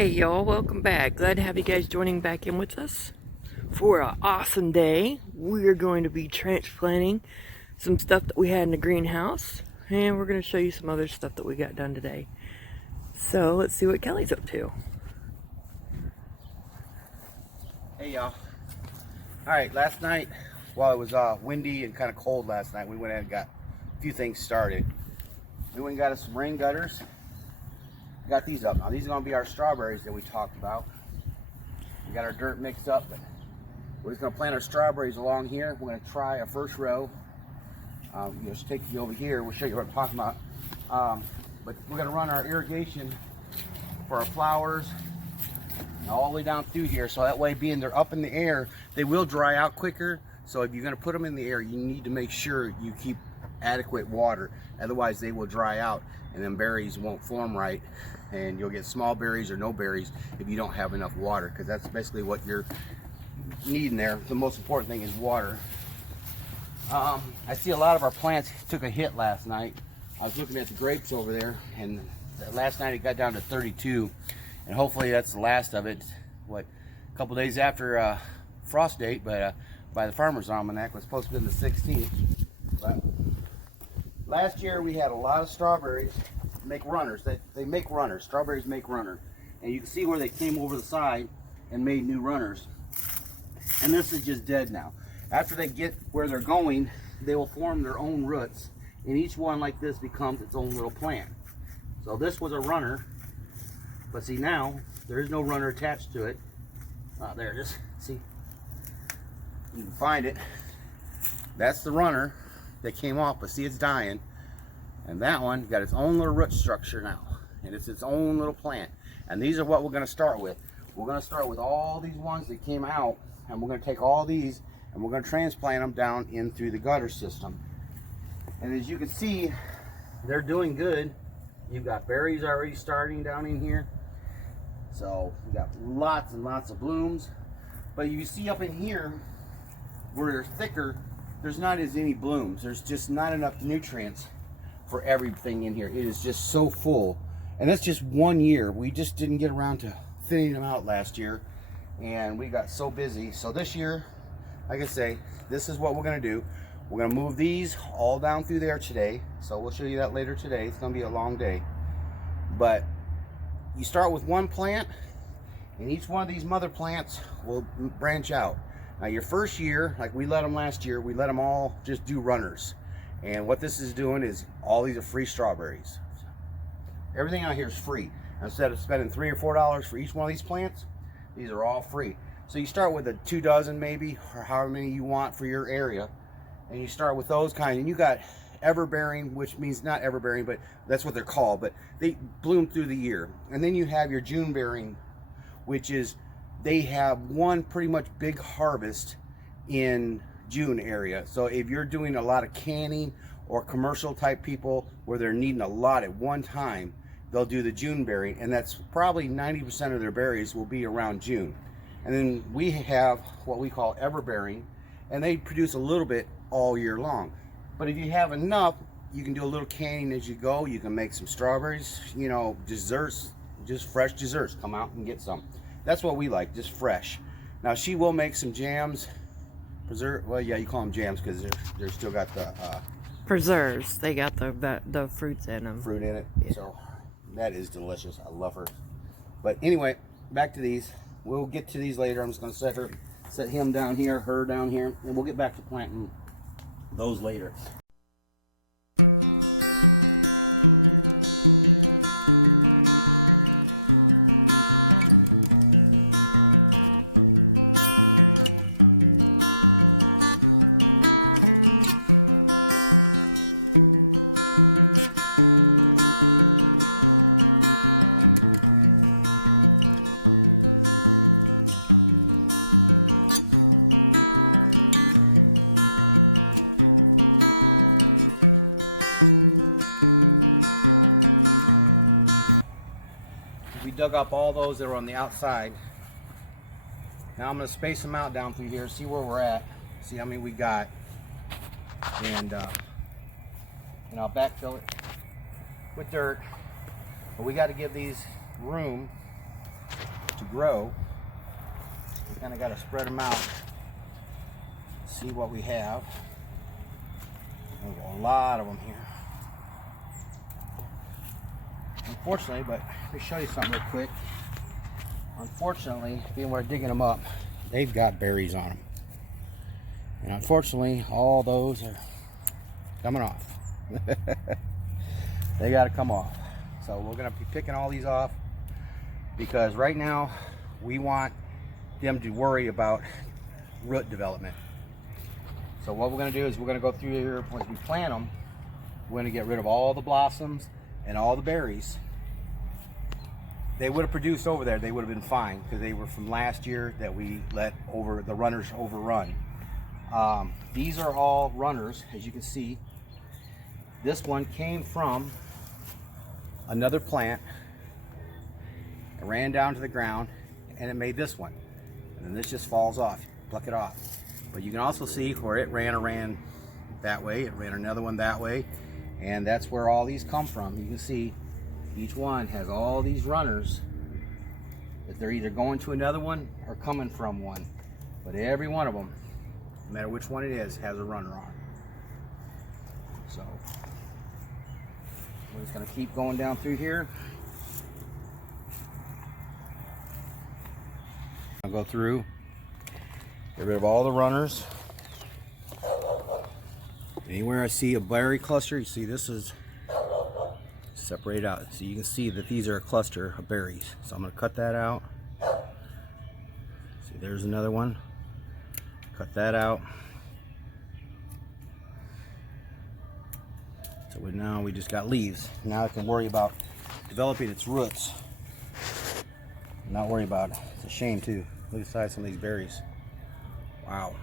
Hey y'all, welcome back. Glad to have you guys joining back in with us for an awesome day. We're going to be transplanting some stuff that we had in the greenhouse, and we're going to show you some other stuff that we got done today. So let's see what Kelly's up to. Hey y'all. Alright, last night, while it was windy and kind of cold last night, we went in and got a few things started. We went and got us some rain gutters. Got these up. Now these are going to be our strawberries that we talked about. We got our dirt mixed up, but we're just going to plant our strawberries along here. We're going to try a first row. Just take you over here. We'll show you what I'm talking about. But we're going to run our irrigation for our flowers all the way down through here, so that way, being they're up in the air, they will dry out quicker. So if you're going to put them in the air, you need to make sure you keep adequate water, otherwise they will dry out and then berries won't form right, and you'll get small berries or no berries if you don't have enough water, because that's basically what you're needing there. The most important thing is water. I see a lot of our plants took a hit last night. I was looking at the grapes over there, and last night it got down to 32, and hopefully that's the last of it. What, a couple days after frost date, but by the Farmer's Almanac was supposed to be the 16th. But last year we had a lot of strawberries make runners. They make runners. Strawberries make runner. And you can see where they came over the side and made new runners. And this is just dead now. After they get where they're going, they will form their own roots. And each one like this becomes its own little plant. So this was a runner. But see, now there is no runner attached to it. There, just see. You can find it. That's the runner that came off, but see, it's dying. And that one got its own little root structure now, and it's its own little plant. And these are what we're going to start with. We're going to start with all these ones that came out, and we're going to take all these and we're going to transplant them down in through the gutter system. And as you can see, they're doing good. You've got berries already starting down in here, so we got lots and lots of blooms. But you see up in here where they're thicker, there's not as any blooms. There's just not enough nutrients for everything in here. It is just so full. And that's just 1 year. We just didn't get around to thinning them out last year, and we got so busy. So this year, like I say, this is what we're gonna do. We're gonna move these all down through there today. So we'll show you that later today. It's gonna be a long day. But you start with one plant, and each one of these mother plants will branch out. Now your first year, like we let them last year, we let them all just do runners. And what this is doing is all these are free strawberries. Everything out here is free. Instead of spending $3 or $4 for each one of these plants, these are all free. So you start with a 2 dozen maybe, or however many you want for your area. And you start with those kind, and you got everbearing, which means not everbearing, but that's what they're called, but they bloom through the year. And then you have your June bearing, which is they have one pretty much big harvest in June area. So if you're doing a lot of canning or commercial type people where they're needing a lot at one time, they'll do the June berry, and that's probably 90% of their berries will be around June. And then we have what we call everbearing, and they produce a little bit all year long. But if you have enough, you can do a little canning as you go. You can make some strawberries, you know, desserts, just fresh desserts. Come out and get some. That's what we like, just fresh. Now she will make some jams, preserve. Well, yeah, you call them jams because they're still got the Preserves. They got the fruits in them. Fruit in it. Yeah. So that is delicious. I love her. But anyway, back to these. We'll get to these later. I'm just going to set him down here, her down here, and we'll get back to planting those later. Dug up all those that were on the outside. Now I'm going to space them out down through here, see where we're at, see how many we got, and I'll backfill it with dirt. But we got to give these room to grow. We kind of got to spread them out, see what we have. There's a lot of them here. Unfortunately, but let me show you something real quick. Unfortunately, being we're digging them up, they've got berries on them. And unfortunately, all those are coming off. They got to come off. So we're going to be picking all these off because right now we want them to worry about root development. So what we're going to do is we're going to go through here once we plant them. We're going to get rid of all the blossoms and all the berries. They would have produced over there. They would have been fine because they were from last year that we let the runners overrun. These are all runners, as you can see. This one came from another plant. It ran down to the ground and it made this one. And this just falls off. Pluck it off. But you can also see where it ran that way. It ran another one that way. And that's where all these come from. You can see each one has all these runners that they're either going to another one or coming from one. But every one of them, no matter which one it is, has a runner on. So we're just going to keep going down through here. I'll go through, get rid of all the runners. Anywhere I see a berry cluster, you see this is separate out. So you can see that these are a cluster of berries. So I'm going to cut that out. See, there's another one. Cut that out. So now we just got leaves. Now I can worry about developing its roots. Not worry about it. It's a shame too. Look at the size of some of these berries. Wow.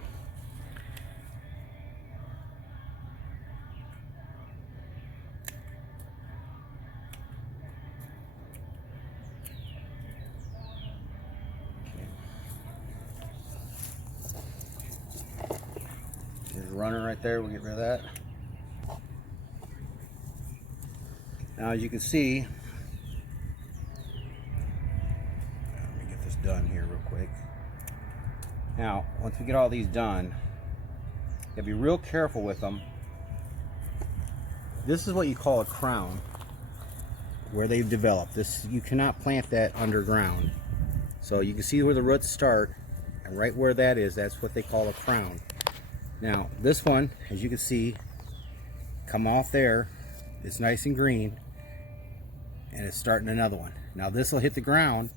There's a runner right there. We'll get rid of that. Now, as you can see, let me get this done here real quick. Now, once we get all these done, you gotta be real careful with them. This is what you call a crown, where they've developed. This, you cannot plant that underground. So you can see where the roots start, and right where that is, that's what they call a crown. Now, this one, as you can see, come off there, it's nice and green, and it's starting another one. Now this will hit the ground,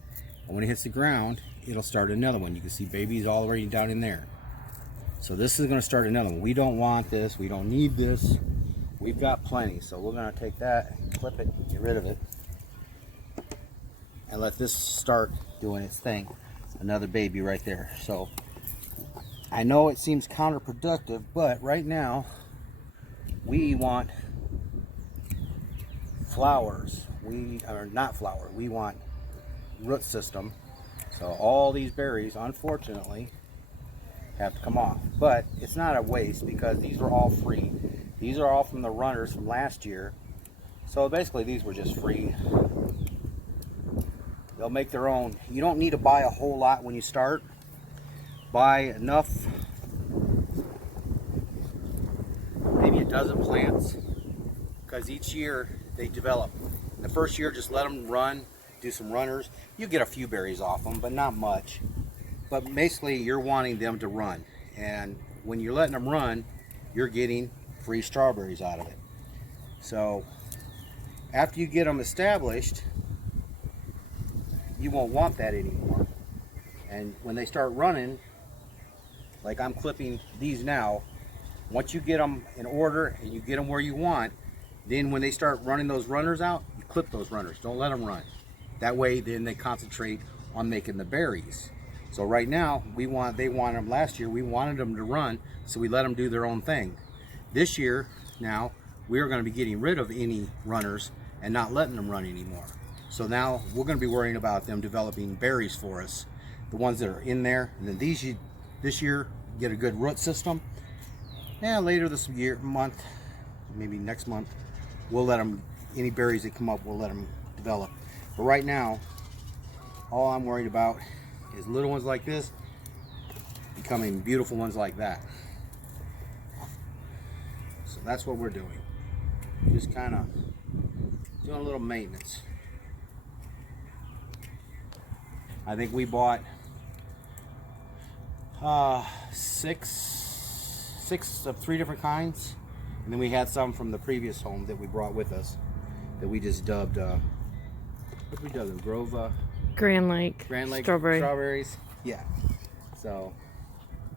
and when it hits the ground, it'll start another one. You can see babies all already down in there. So this is going to start another one. We don't want this. We don't need this. We've got plenty. So we're going to take that, clip it, get rid of it, and let this start doing its thing. Another baby right there. So I know it seems counterproductive, but right now we want flowers. We are not flower. We want root system. So all these berries, unfortunately, have to come off. But it's not a waste because these are all free. These are all from the runners from last year. So basically these were just free. They'll make their own. You don't need to buy a whole lot when you start. Buy enough, maybe a dozen plants, because each year they develop. The first year, just let them run, do some runners. You get a few berries off them, but not much. But basically, you're wanting them to run. And when you're letting them run, you're getting free strawberries out of it. So after you get them established, you won't want that anymore. And when they start running, like I'm clipping these now, once you get them in order and you get them where you want, then when they start running those runners out, you clip those runners. Don't let them run. That way then they concentrate on making the berries. So right now, they wanted them last year, we wanted them to run, so we let them do their own thing. This year, now, we're going to be getting rid of any runners and not letting them run anymore. So now we're going to be worrying about them developing berries for us, the ones that are in there. And then this year, get a good root system. And later this month, maybe next month, we'll let them, any berries that come up, we'll let them develop. But right now, All I'm worried about is little ones like this becoming beautiful ones like that. So that's what we're doing. Just kind of doing a little maintenance. I think we bought six of 3 different kinds, and then we had some from the previous home that we brought with us that we just dubbed what we dubbed them? Grand Lake Strawberries. Yeah. So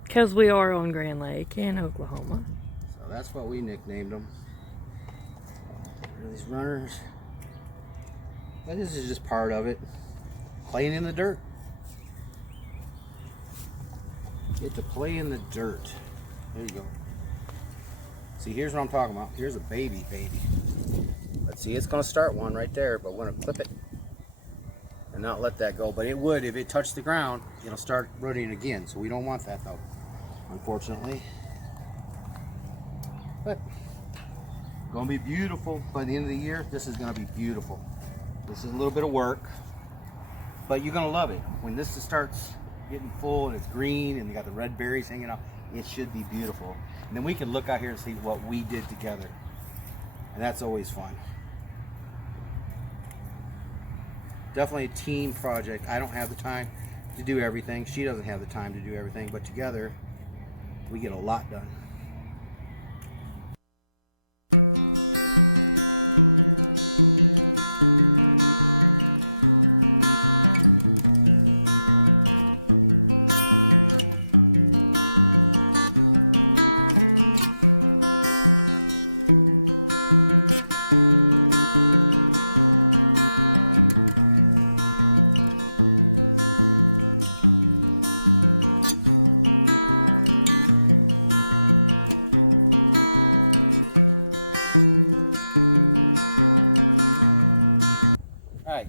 because we are on Grand Lake in Oklahoma. So that's what we nicknamed them. These runners. But this is just part of it. Playing in the dirt. Get to play in the dirt. There you go. See, here's what I'm talking about. Here's a baby. Let's see, it's going to start one right there, but we're going to clip it and not let that go. But it would, if it touched the ground, it'll start rooting again. So we don't want that, though, unfortunately. But going to be beautiful by the end of the year. This is going to be beautiful. This is a little bit of work, but you're going to love it. When this starts getting full and it's green and they got the red berries hanging out, it should be beautiful. And then we can look out here and see what we did together. And that's always fun. Definitely a team project. I don't have the time to do everything. She doesn't have the time to do everything, but together we get a lot done.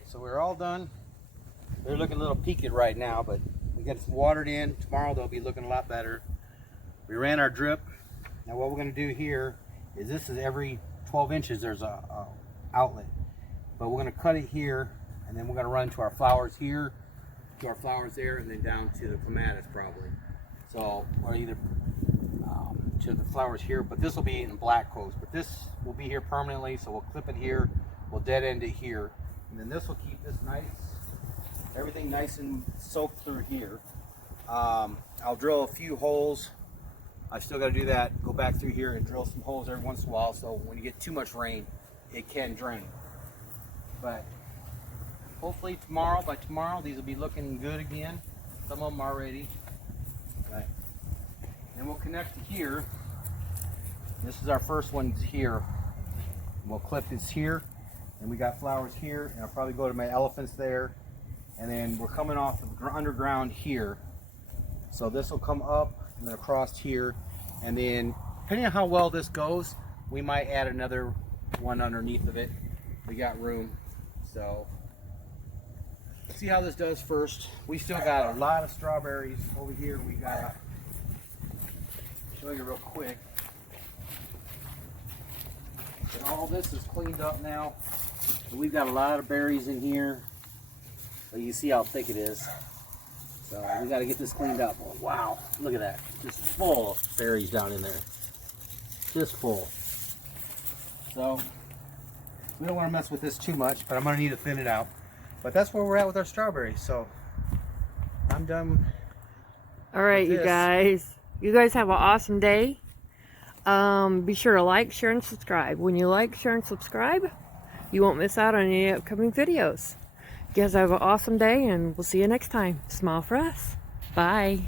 So we're all done. They're looking a little peaked right now, but we got some watered in. Tomorrow they'll be looking a lot better. We ran our drip. Now what we're going to do here is this is every 12 inches there's a outlet. But we're going to cut it here, and then we're going to run to our flowers here, to our flowers there, and then down to the clematis probably. So, or either to the flowers here, but this will be in black coast. But this will be here permanently, so we'll clip it here, we'll dead end it here. And then this will keep this nice, everything nice and soaked through here. I'll drill a few holes. I've still got to do that, go back through here and drill some holes every once in a while, so when you get too much rain, it can drain. But hopefully by tomorrow, these will be looking good again. Some of them already. But then we'll connect to here. This is our first one here. And we'll clip this here. And we got flowers here, and I'll probably go to my elephants there. And then we're coming off the underground here. So this will come up and then across here. And then, depending on how well this goes, we might add another one underneath of it. We got room. So, see how this does first. We still got a lot of strawberries over here. We got, show you real quick. But all this is cleaned up now. We've got a lot of berries in here, so you see how thick it is. So we got to get this cleaned up. Oh, wow, look at that, just full of berries down in there, just full. So we don't want to mess with this too much, but I'm going to need to thin it out. But that's where we're at with our strawberries. So I'm done. All right, you guys have an awesome day. Be sure to like, share, and subscribe. When you like, share, and subscribe, you won't miss out on any upcoming videos. You guys have an awesome day, and we'll see you next time. Smile for us. Bye.